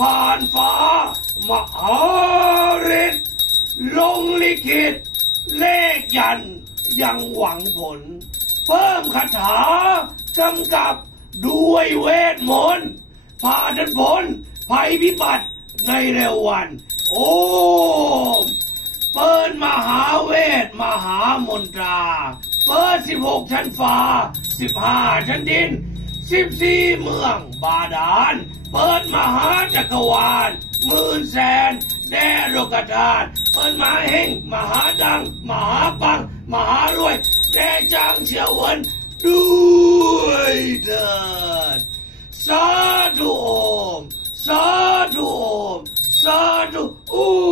ผ่านฟ้ามหาฤทธิ์ลงลิขิต เลขยันยังหวังผล เพิ่มคาถากำกับด้วยเวทมนต์พาทันพ้นภัยพิบัติในเร็ววัน โอ้ มหามนตรา เปิดสิบหกชั้นฟ้าสิบห้าชั้นดินสิบสี่เมืองบาดาล เปิดมหาจักรวาลหมื่นแสน แดโลกธาตุเปิดมาเฮงมหาดัง มหาปัง มหารวย แดจางเฉียววนด้วยเถิดสาธุโอม สาธุโอม สาธุอม